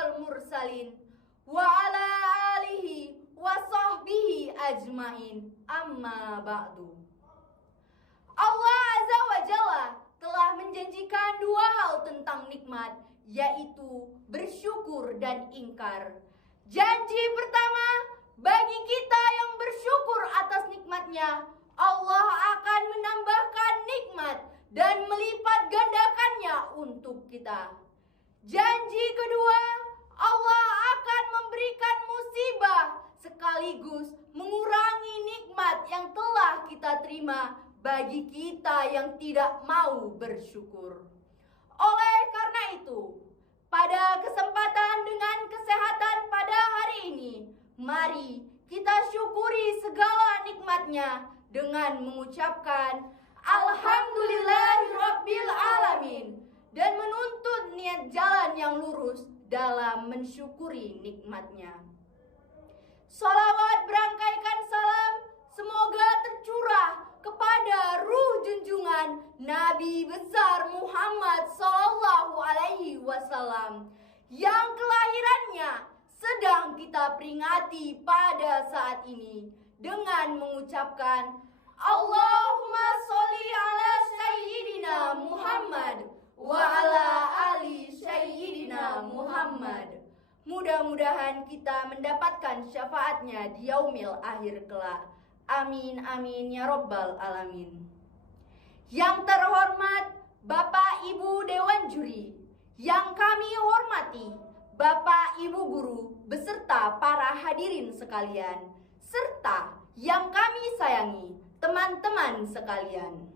wal mursalin wa ala alihi wa sahbihi ajmain. Amma ba'du. Allah Azza wa Jalla telah menjanjikan dua hal tentang nikmat, yaitu bersyukur dan ingkar. Janji pertama, bagi kita yang bersyukur atas nikmatnya, Allah akan menambahkan nikmat dan melipat gandakannya untuk kita. Janji kedua, Allah akan memberikan musibah sekaligus mengurangi nikmat yang telah kita terima bagi kita yang tidak mau bersyukur. Oleh karena itu, pada kesempatan dengan kesehatan pada hari ini, mari kita syukuri segala nikmatnya dengan mengucapkan Alhamdulillahirabbil alamin dan menuntut niat jalan yang lurus dalam mensyukuri nikmatnya. Sholawat berangkaikan salam semoga tercurah kepada ruh junjungan Nabi besar Muhammad Sallallahu Alaihi Wasallam yang kelahirannya sedang kita peringati pada saat ini dengan mengucapkan Allahumma sholli ala Sayyidina Muhammad wa ala ali Sayyidina Muhammad. Mudah-mudahan kita mendapatkan syafaatnya di yaumil akhir kelak. Amin amin ya rabbal alamin. Yang terhormat Bapak Ibu Dewan Juri, yang kami hormati Bapak Ibu Guru beserta para hadirin sekalian, serta yang kami sayangi teman-teman sekalian.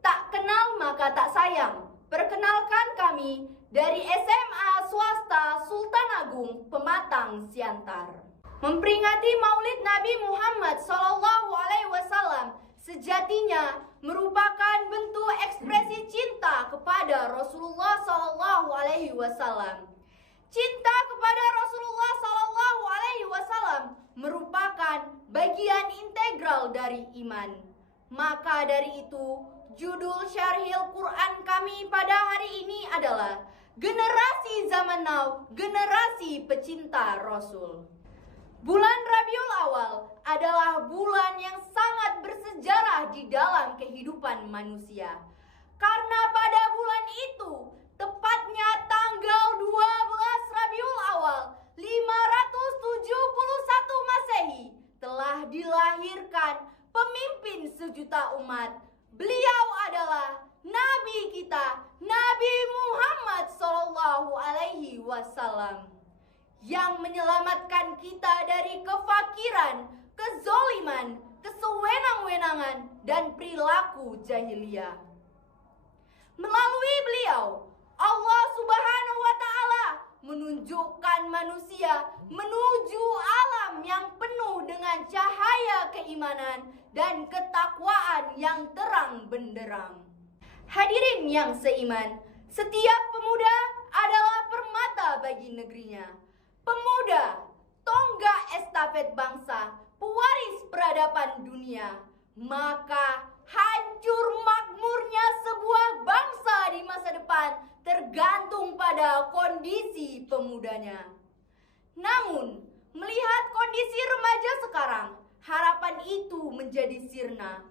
Tak kenal maka tak sayang. Perkenalkan kami dari SMA Swasta Sultan Agung Pematang Siantar. Memperingati Maulid Nabi Muhammad Sallallahu Alaihi Wasallam sejatinya merupakan bentuk ekspresi cinta kepada Rasulullah Sallallahu Alaihi Wasallam. Cinta kepada Rasulullah Sallallahu Alaihi Wasallam merupakan bagian integral dari iman. Maka dari itu, judul syarhil Quran kami pada hari ini adalah Generasi Zaman Now, Generasi Pecinta Rasul. Bulan Rabiul Awal adalah bulan yang sangat bersejarah di dalam kehidupan manusia. Karena pada bulan itu, tepatnya tanggal 12 Rabiul Awal 571 Masehi, telah dilahirkan pemimpin sejuta umat. Beliau adalah Nabi kita, Nabi Muhammad Sallallahu Alaihi Wasallam, yang menyelamatkan kita dari kefakiran, kezoliman, kesewenang-wenangan, dan perilaku jahiliyah. Melalui beliau, Allah Subhanahu wa Ta'ala menunjukkan manusia menuju alam yang penuh dengan cahaya keimanan dan ketakwaan yang terang benderang. Hadirin yang seiman, setiap pemuda adalah permata bagi negerinya. Pemuda, tonggak estafet bangsa, pewaris peradaban dunia. Maka hancur makmurnya sebuah bangsa di masa depan tergantung pada kondisi pemudanya. Namun, melihat kondisi remaja sekarang, harapan itu menjadi sirna.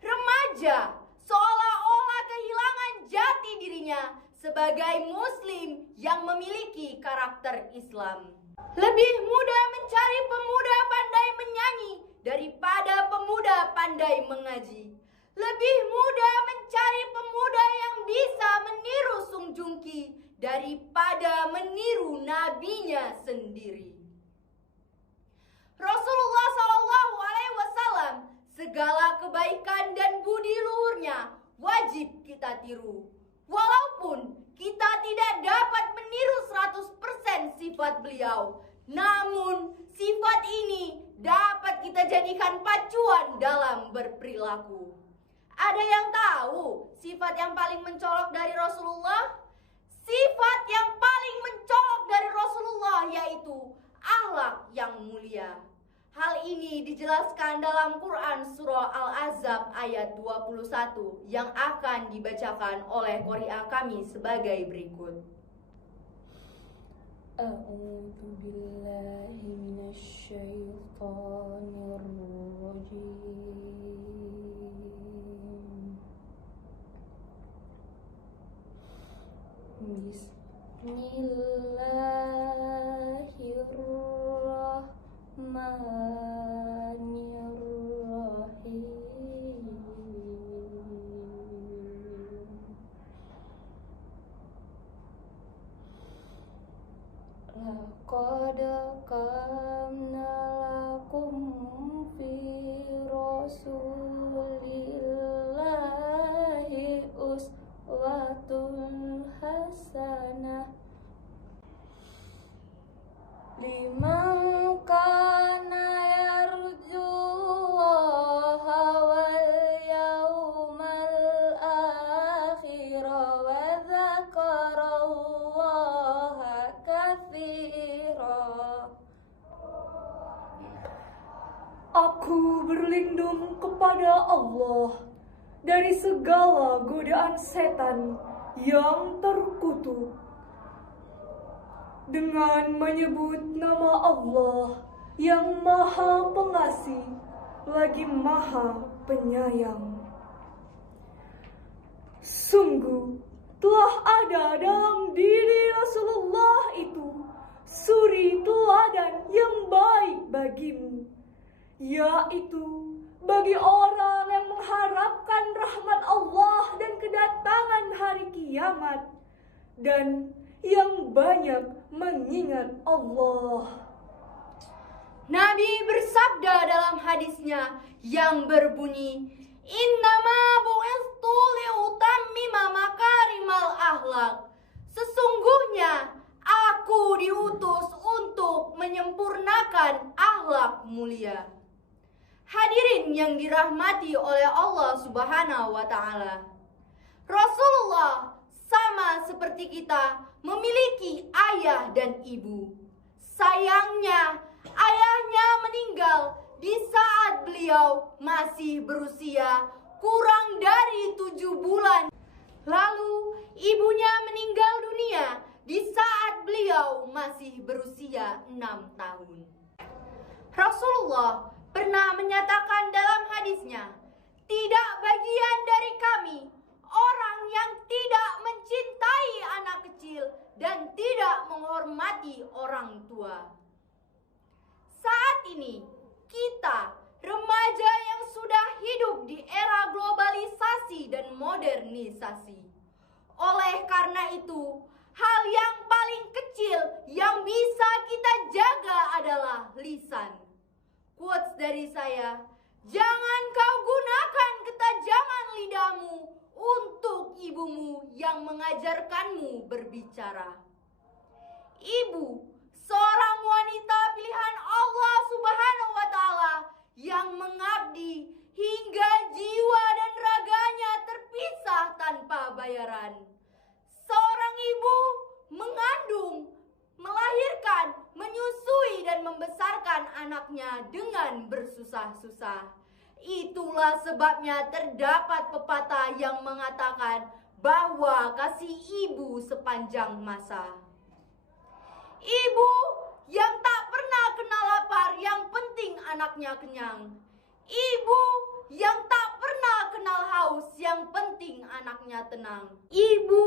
Remaja seolah-olah kehilangan jati dirinya sebagai muslim yang memiliki karakter Islam. Lebih mudah mencari pemuda pandai menyanyi daripada pemuda pandai mengaji. Lebih mudah mencari pemuda yang bisa meniru Sung Joong Ki daripada meniru nabinya sendiri. Rasulullah Shallallahu Alaihi Wasallam, segala kebaikan dan budi luhurnya wajib kita tiru. Walaupun kita tidak dapat meniru 100% sifat beliau, namun sifat ini dapat kita jadikan pacuan dalam berperilaku. Ada yang tahu sifat yang paling mencolok dari Rasulullah? Sifat yang paling mencolok dari Rasulullah yaitu akhlak yang mulia. Hal ini dijelaskan dalam Quran Surah Al-Ahzab ayat 21 yang akan dibacakan oleh qari'ah kami sebagai berikut. أعوذ بالله من الشيطان الرجيم. بسم الله الرحمن الرحيم. Laqad kana lakum fi rasulillahi uswatun hasanah liman kana yarjullaha wal yawmal akhir wa dzakarallaha katsira. Aku berlindung kepada Allah dari segala godaan setan yang terkutuk dengan menyebut nama Allah yang Maha Pengasih lagi Maha Penyayang. Sungguh telah ada dalam diri Rasulullah itu suri teladan yang baik bagimu, yaitu bagi orang yang mengharapkan rahmat Allah dan kedatangan hari kiamat, dan yang banyak mengingat Allah. Nabi bersabda dalam hadisnya yang berbunyi, "Innama bu'ithu liutammima makarimal akhlak." Sesungguhnya aku diutus untuk menyempurnakan akhlak mulia. Hadirin yang dirahmati oleh Allah Subhanahu wa Ta'ala, Rasulullah sama seperti kita memiliki ayah dan ibu. Sayangnya, ayahnya meninggal di saat beliau masih berusia kurang dari 7 bulan. Lalu ibunya meninggal dunia di saat beliau masih berusia 6 tahun. Rasulullah pernah menyatakan dalam hadisnya, "Tidak bagian dari kami orang yang tidak mencintai anak kecil dan tidak menghormati orang tua." Saat ini kita remaja yang sudah hidup di era globalisasi dan modernisasi. Oleh karena itu, hal yang paling kecil yang bisa kita jaga adalah lisan. Quotes dari saya, "Jangan kau gunakan ketajaman lidahmu untuk ibumu yang mengajarkanmu berbicara." Ibu, seorang wanita pilihan Allah Subhanahu wa Ta'ala yang mengabdi hingga jiwa dan raganya terpisah tanpa bayaran. Seorang ibu mengandung, melahirkan, menyusui dan membesarkan anaknya dengan bersusah-susah. Itulah sebabnya terdapat pepatah yang mengatakan bahwa kasih ibu sepanjang masa. Ibu yang tak pernah kenal lapar, yang penting anaknya kenyang. Ibu yang tak pernah kenal haus, yang penting anaknya tenang. Ibu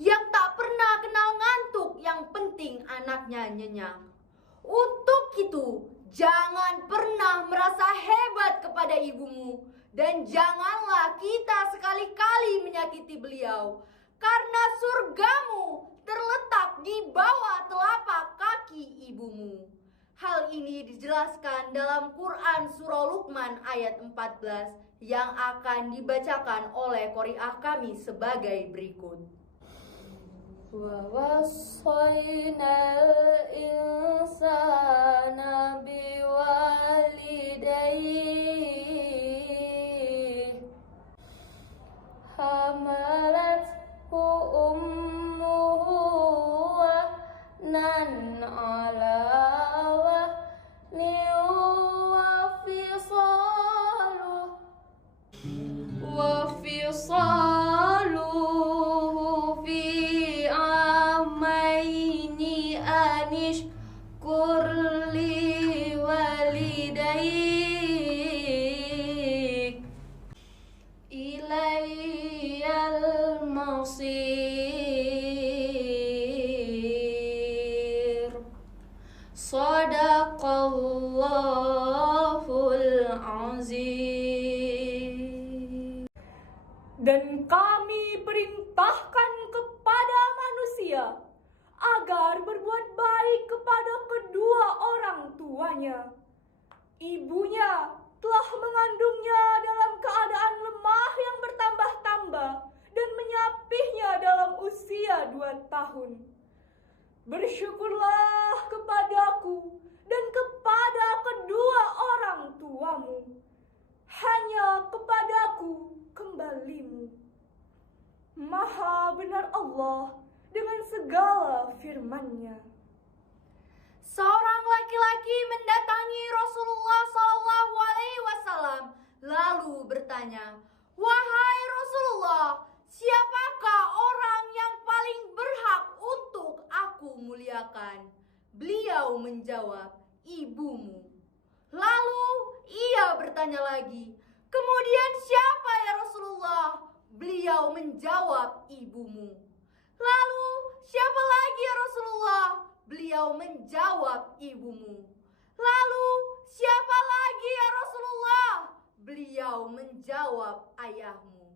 yang tak pernah kenal ngantuk, yang penting anaknya nyenyak. Untuk itu, jangan pernah merasa hebat kepada ibumu, dan janganlah kita sekali-kali menyakiti beliau, karena surgamu terletak di bawah telapak kaki ibumu. Hal ini dijelaskan dalam Quran Surah Luqman ayat 14 yang akan dibacakan oleh qori'ah kami sebagai berikut. Wa wassaynal insana biwalidayhi hamalathu ummuhu wahnan ala wahnin wa fisaluhu fi amaini anishkur li walidayk ilayyal masir. Shadaqallahul azim. Dan kami perintahkan kepada manusia agar berbuat baik kepada kedua orang tuanya. Ibunya telah mengandungnya dalam keadaan lemah yang bertambah-tambah dan menyapihnya dalam usia 2 tahun. Bersyukurlah kepadaku dan kepada kedua orang tuamu. Hanya kepadaku kembalimu. Maha benar Allah dengan segala firman-Nya. Seorang laki-laki mendatangi Rasulullah SAW lalu bertanya, "Wahai Rasulullah, siapakah orang yang paling berhak untuk aku muliakan?" Beliau menjawab, "Ibumu." Lalu ia bertanya lagi, "Kemudian siapa ya Rasulullah?" Beliau menjawab, "Ibumu." Lalu siapa lagi ya Rasulullah? Beliau menjawab, "Ibumu." Lalu siapa lagi ya Rasulullah? Beliau menjawab, "Ayahmu."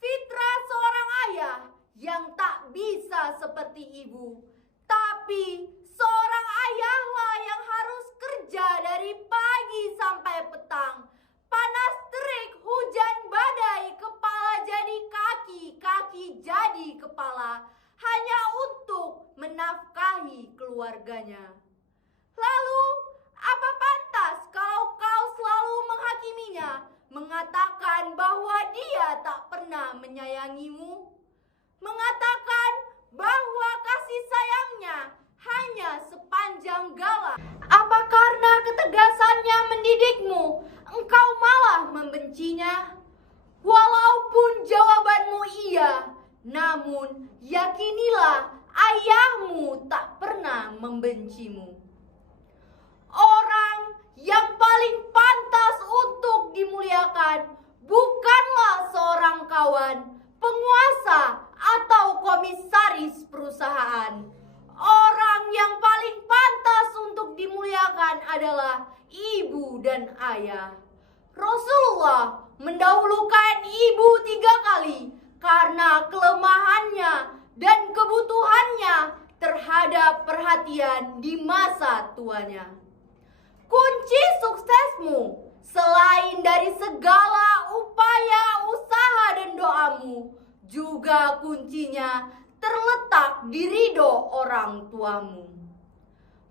Fitrah seorang ayah yang tak bisa seperti ibu, tapi seorang ayahlah yang harus kerja dari pagi sampai petang. Panas terik, hujan badai, kepala jadi kaki, kaki jadi kepala, hanya untuk menafkahi keluarganya. Lalu, apa pantas kalau kau selalu menghakiminya, mengatakan bahwa dia tak pernah menyayangimu? Mengatakan bahwa kasih sayangnya hanya sepanjang galah? Apa karena ketegasannya mendidikmu, engkau malah membencinya? Walaupun jawabanmu iya, namun yakinilah ayahmu tak pernah membencimu. Orang yang paling pantas untuk dimuliakan bukanlah seorang kawan, penguasa, atau komisaris perusahaan. Orang yang paling pantas untuk dimuliakan adalah ibu dan ayah. Rasulullah mendahulukan ibu 3 kali karena kelemahannya dan kebutuhannya terhadap perhatian di masa tuanya. Kunci suksesmu selain dari segala upaya, usaha, dan doamu, juga kuncinya terletak di ridho orang tuamu.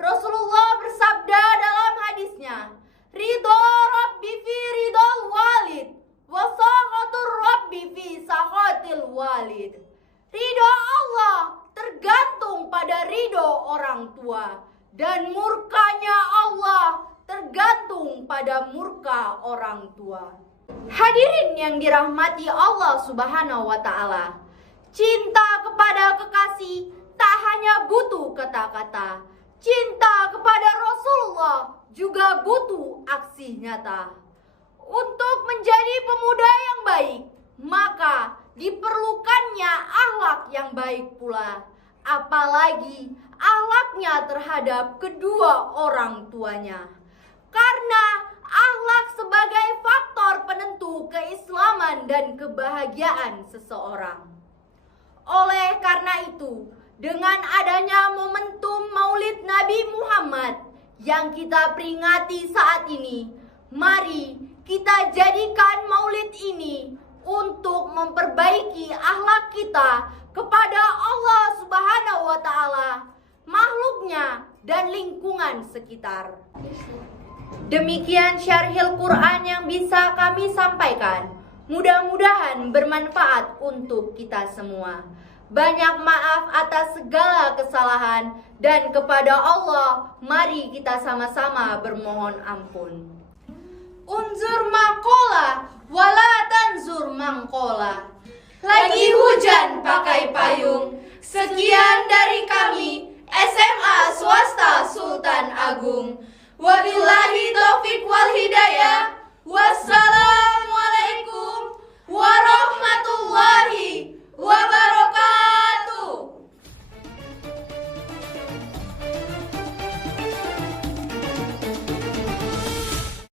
Rasulullah bersabda dalam hadisnya, "Ridho Rabbi fi ridhol walid, wa sakhatur Rabbi fi sakhatil walid." Ridho Allah tergantung pada ridho orang tua, dan murkanya Allah tergantung pada murka orang tua. Hadirin yang dirahmati Allah Subhanahu wa Ta'ala, cinta kepada kekasih tak hanya butuh kata-kata. Cinta kepada Rasulullah juga butuh aksi nyata. Untuk menjadi pemuda yang baik, maka diperlukannya akhlak yang baik pula. Apalagi akhlaknya terhadap kedua orang tuanya. Karena akhlak sebagai faktor penentu keislaman dan kebahagiaan seseorang. Oleh karena itu, dengan adanya momentum Maulid Nabi Muhammad yang kita peringati saat ini, mari kita jadikan Maulid ini untuk memperbaiki akhlak kita kepada Allah Subhanahu wa Ta'ala, makhluknya, dan lingkungan sekitar. Demikian syarhil Quran yang bisa kami sampaikan. Mudah-mudahan bermanfaat untuk kita semua. Banyak maaf atas segala kesalahan, dan kepada Allah mari kita sama-sama bermohon ampun. Unzur maqola wala tanzur mangkola. Lagi hujan pakai payung. Sekian dari kami SMA Swasta Sultan Agung. Wabillahi taufik wal hidayah. Wassalam.